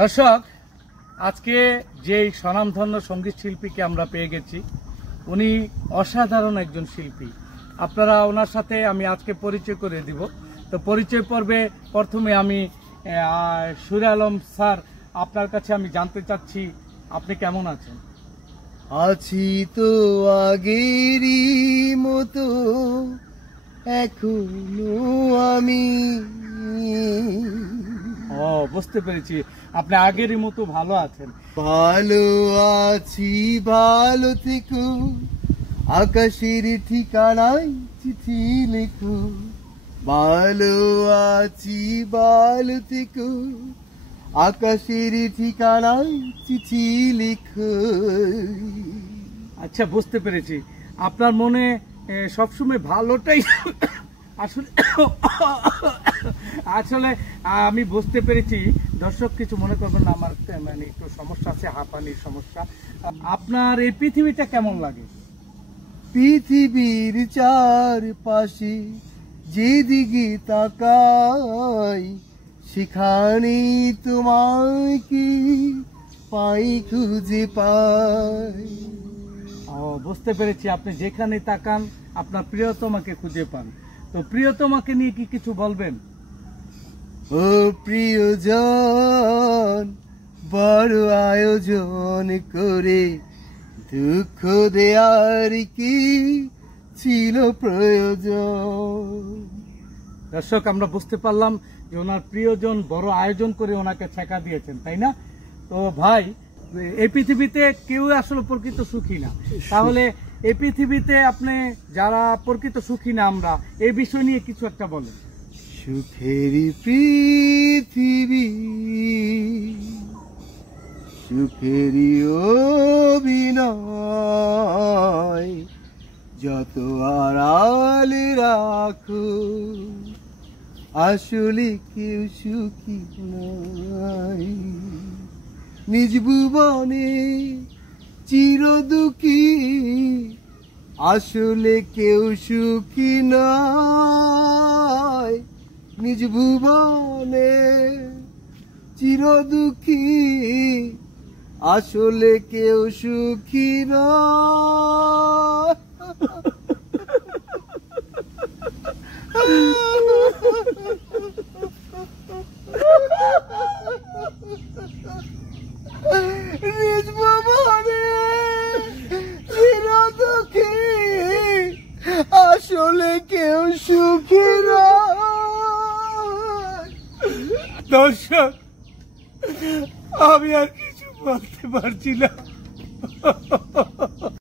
দর্শক, আজকে যে স্বনামধন্য সঙ্গীত শিল্পীকে আমরা পেয়ে গেছি, উনি অসাধারণ একজন শিল্পী। আপনারা ওনার সাথে আমি আজকে পরিচয় করে দিব। তো পরিচয় পর্বে প্রথমে আমি সুরে আলম স্যার, আপনার কাছে আমি জানতে চাচ্ছি আপনি কেমন আছেন? আছি তো আগেরই মতো, এখনো আমি। ও, বুঝতে পেরেছি, আপনি আগেরই মতো ভালো আছেন। ভালো আছি, ভালো থেকো, আকাশের ঠিকানায় চিঠি লেখো। ভালো আছি, ভালো থেকো, আকাশের ঠিকানায় চিঠি লেখো। আচ্ছা, বুঝতে পেরেছি, আপনার মনে সবসময় ভালোটাই আসলে আসলে আমি বুঝতে পেরেছি। দর্শক কিছু মনে করবেন না, আমার মানে একটু সমস্যা আছে, হাঁপানির সমস্যা। আপনার এই পৃথিবীটা কেমন লাগে? পৃথিবীর চারপাশে যেদিকে তাকাই, সেখানেই তোমায় কি পাই, খুঁজে পাই। ও, বুঝতে পেরেছি, আপনি যেখানে তাকান আপনার প্রিয়তমাকে খুঁজে পান। তো প্রিয়তমাকে নিয়ে কি কিছু বলবেন? ও প্রিয়জন, বড় আয়োজন করে দুঃখ দেয়ার কি ছিল প্রয়োজন। দর্শক, আমরা বুঝতে পারলাম যে ওনার প্রিয়জন বড় আয়োজন করে ওনাকে ছেঁকা দিয়েছেন, তাই না? তো ভাই, এই পৃথিবীতে কেউ আসলে প্রকৃত সুখী না। তাহলে এই পৃথিবীতে আপনি যারা প্রকৃত সুখী না, আমরা এই বিষয় নিয়ে কিছু একটা বলেন। সুখেরই পৃথিবী, সুখেরই অভিনয়, যত আড়ালে রাখো, আসলে কেউ সুখী নয়। নিজ ভুবনে চির দুঃখী, আসলে কেউ সুখী নয়। নিজ ভুবনে চির দুঃখী, আসলে কেউ সুখী নয়। নিজ ভুবনে চির দুঃখী, আসলে কেউ সুখী নয়। দর্শক, আমি আর কিছু বলতে পারছি না।